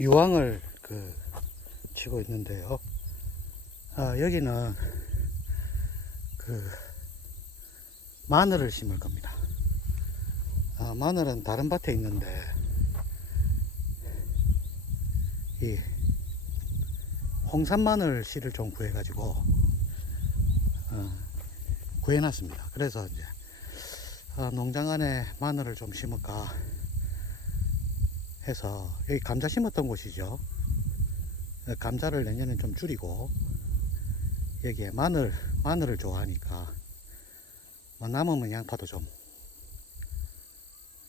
유황을 치고 있는데요. 여기는 마늘을 심을 겁니다. 마늘은 다른 밭에 있는데 이 홍산 마늘 씨를 좀 구해가지고 구해놨습니다. 그래서 이제 농장 안에 마늘을 좀 심을까 해서, 여기 감자 심었던 곳이죠. 감자를 내년에 좀 줄이고 여기에 마늘을 좋아하니까 남으면 양파도 좀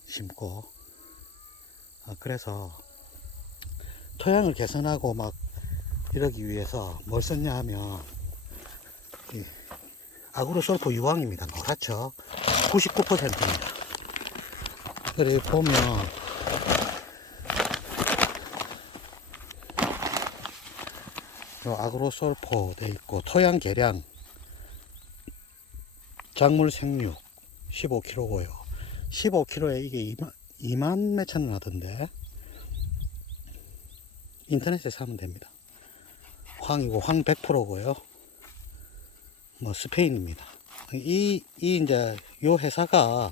심고, 그래서 토양을 개선하고 막 이러기 위해서 뭘 썼냐 하면 이 아그로솔포 유황입니다. 노랗죠. 99%입니다. 그리고 보면 요 아그로솔포 돼 있고, 토양 계량 작물 생육 15kg고요. 15kg에 이게 2만 몇천 원 하던데, 인터넷에 사면 됩니다. 황이고 황 100%고요. 뭐 스페인입니다. 이제 요 회사가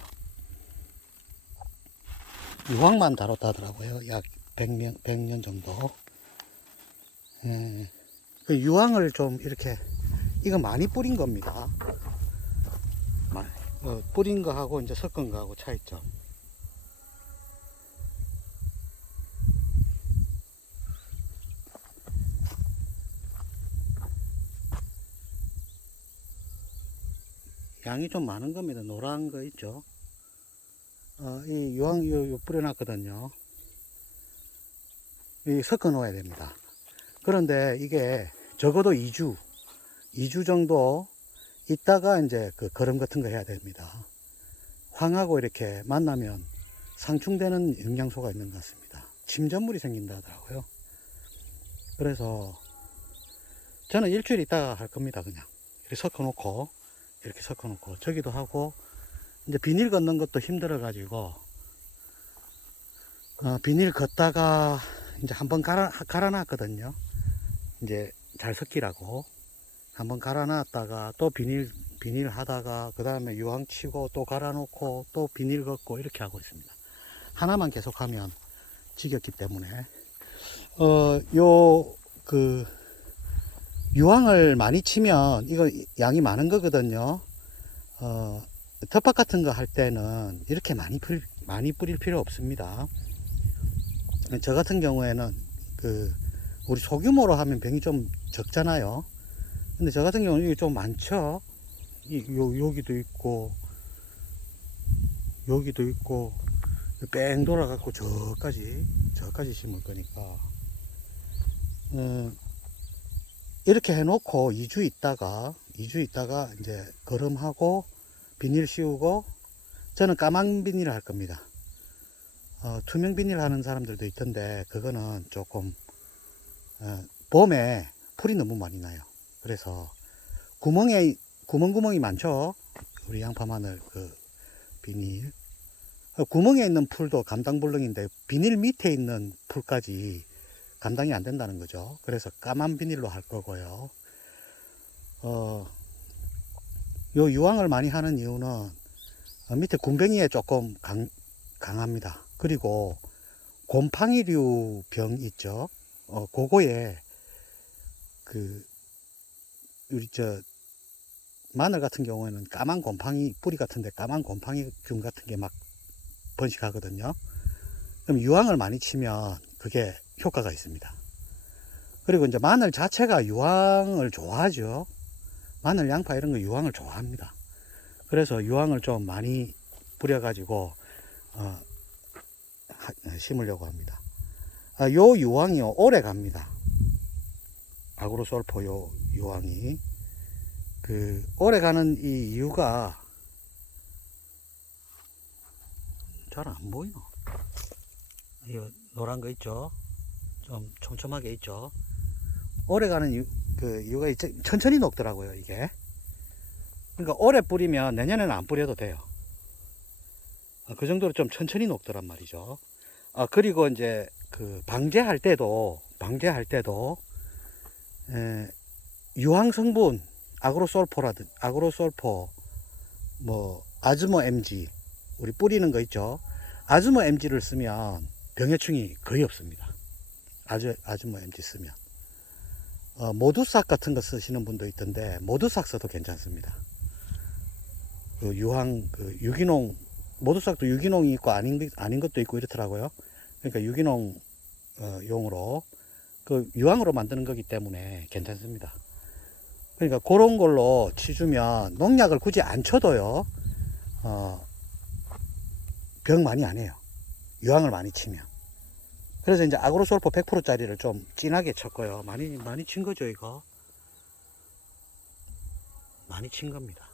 유황만 다뤘다더라고요. 약 100년 정도. 그 유황을 좀 이렇게, 이거 많이 뿌린 겁니다. 뿌린 거하고 이제 섞은 거하고 차이점. 양이 좀 많은 겁니다. 노란 거 있죠. 이 유황 뿌려놨거든요. 이 섞어 놓아야 됩니다. 그런데 이게 적어도 2주 정도 있다가 이제 거름 같은 거 해야 됩니다. 황하고 이렇게 만나면 상충되는 영양소가 있는 것 같습니다. 침전물이 생긴다 하더라고요. 그래서 저는 일주일 있다가 할 겁니다. 그냥 이렇게 섞어 놓고 저기도 하고, 이제 비닐 걷는 것도 힘들어 가지고 비닐 걷다가 이제 한번 갈아 놨거든요. 이제 잘 섞이라고 한번 갈아 놨다가 또 비닐 하다가 그 다음에 유황 치고 또 갈아 놓고 또 비닐 걷고 이렇게 하고 있습니다. 하나만 계속하면 지겹기 때문에 유황을 많이 치면 이거 양이 많은 거거든요. 텃밭 같은 거 할 때는 이렇게 많이 뿌릴 필요 없습니다. 저 같은 경우에는 우리 소규모로 하면 병이 좀 적잖아요. 근데 저 같은 경우는 이게 좀 많죠. 여기도 있고 뺑 돌아갖고 저까지 심을 거니까 이렇게 해놓고 2주 있다가 이제 거름하고 비닐 씌우고, 저는 까만 비닐을 할 겁니다. 투명 비닐 하는 사람들도 있던데 그거는 조금 봄에 풀이 너무 많이 나요. 그래서 구멍이 많죠. 우리 양파 마늘 비닐 구멍에 있는 풀도 감당불능인데 비닐 밑에 있는 풀까지 감당이 안 된다는 거죠. 그래서 까만 비닐로 할 거고요. 요 유황을 많이 하는 이유는 밑에 군뱅이에 조금 강합니다. 그리고 곰팡이류 병 있죠. 그거에 우리 마늘 같은 경우에는 까만 곰팡이 뿌리 같은데 까만 곰팡이균 같은 게 막 번식하거든요. 그럼 유황을 많이 치면 그게 효과가 있습니다. 그리고 이제 마늘 자체가 유황을 좋아하죠. 마늘, 양파 이런 거 유황을 좋아합니다. 그래서 유황을 좀 많이 뿌려가지고 심으려고 합니다. 요 유황이요 오래 갑니다. 아그로솔포 요 유황이 오래 가는 이 이유가 잘 안 보이노? 이 노란 거 있죠? 좀 촘촘하게 있죠? 오래 가는 이유가 천천히 녹더라고요, 이게. 그러니까 오래 뿌리면 내년에는 안 뿌려도 돼요. 그 정도로 좀 천천히 녹더란 말이죠. 그리고 이제 그 방제할 때도 유황 성분 아그로솔포 뭐 아즈모 MG 우리 뿌리는 거 있죠. 아즈모 MG를 쓰면 병해충이 거의 없습니다. 아즈모 MG 쓰면 모두싹 같은 거 쓰시는 분도 있던데 모두싹 써도 괜찮습니다. 그 유기농 모두싹도 유기농이 있고 아닌 것도 있고 이렇더라고요. 그러니까 유기농 용으로 그 유황으로 만드는 거기 때문에 괜찮습니다. 그러니까 그런 걸로 치주면 농약을 굳이 안 쳐도요 병 많이 안 해요. 유황을 많이 치면. 그래서 이제 아그로솔포 100%짜리를 좀 진하게 쳤고요. 많이 친 거죠, 이거. 많이 친 겁니다.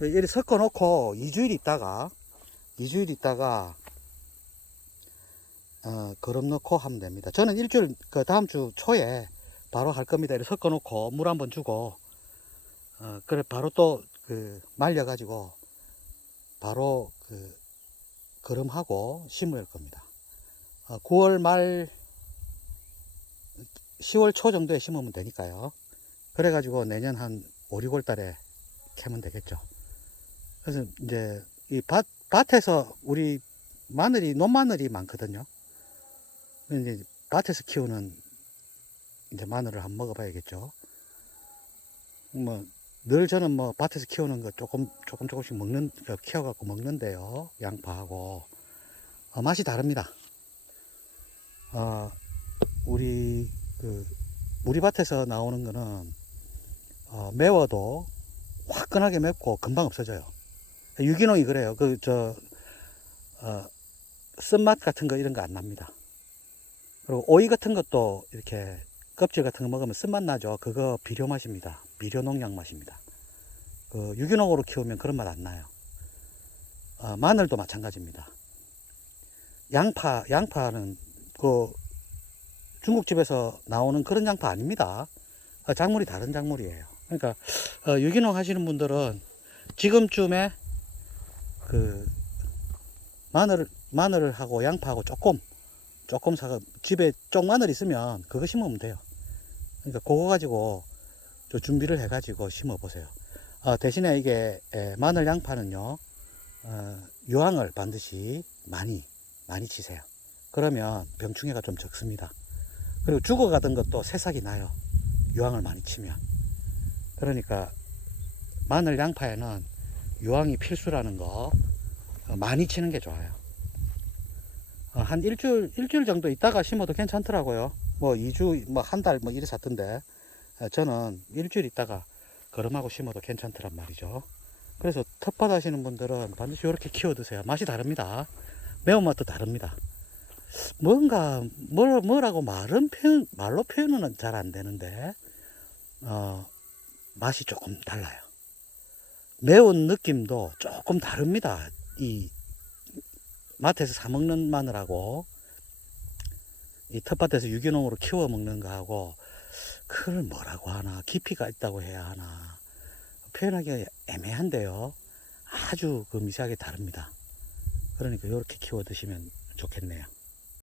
이렇게 섞어 놓고 2주일 있다가 거름 넣고 하면 됩니다. 저는 일주일 그 다음 주 초에 바로 할 겁니다. 이렇게 섞어 놓고 물 한번 주고 그래 바로 또 그 말려 가지고 바로 그 거름하고 심을 겁니다. 9월 말 10월 초 정도에 심으면 되니까요. 그래 가지고 내년 한 5, 6월 달에 캐면 되겠죠. 그래서 이제 이 밭에서 우리 논마늘이 많거든요. 이제 밭에서 키우는 이제 마늘을 한번 먹어봐야겠죠. 늘 저는 밭에서 키우는 거 조금씩 키워갖고 먹는데요. 양파하고 맛이 다릅니다. 우리 밭에서 나오는 거는 매워도 화끈하게 맵고 금방 없어져요. 유기농이 그래요. 쓴맛 같은 거 이런 거 안 납니다. 그리고 오이 같은 것도 이렇게 껍질 같은 거 먹으면 쓴맛 나죠. 그거 비료 맛입니다. 비료 농약 맛입니다. 유기농으로 키우면 그런 맛 안 나요. 마늘도 마찬가지입니다. 양파는 중국집에서 나오는 그런 양파 아닙니다. 작물이 다른 작물이에요. 그러니까 유기농 하시는 분들은 지금쯤에 마늘하고 양파하고 조금 사가 집에 쪽마늘 있으면 그거 심으면 돼요. 그러니까 그거 가지고 준비를 해 가지고 심어 보세요. 대신에 이게 마늘 양파는요 유황을 반드시 많이 치세요. 그러면 병충해가 좀 적습니다. 그리고 죽어가던 것도 새싹이 나요. 유황을 많이 치면. 그러니까 마늘 양파에는 유황이 필수라는 거 많이 치는 게 좋아요. 한 일주일 정도 있다가 심어도 괜찮더라고요. 2주, 한 달, 이래 샀던데, 저는 일주일 있다가 거름하고 심어도 괜찮더란 말이죠. 그래서 텃밭 하시는 분들은 반드시 이렇게 키워 드세요. 맛이 다릅니다. 매운맛도 다릅니다. 뭐라고 말로 표현은 잘 안 되는데, 맛이 조금 달라요. 매운 느낌도 조금 다릅니다. 이 마트에서 사 먹는 마늘하고 이 텃밭에서 유기농으로 키워 먹는 거하고 그걸 뭐라고 하나, 깊이가 있다고 해야 하나, 표현하기가 애매한데요. 아주 미세하게 다릅니다. 그러니까 이렇게 키워 드시면 좋겠네요.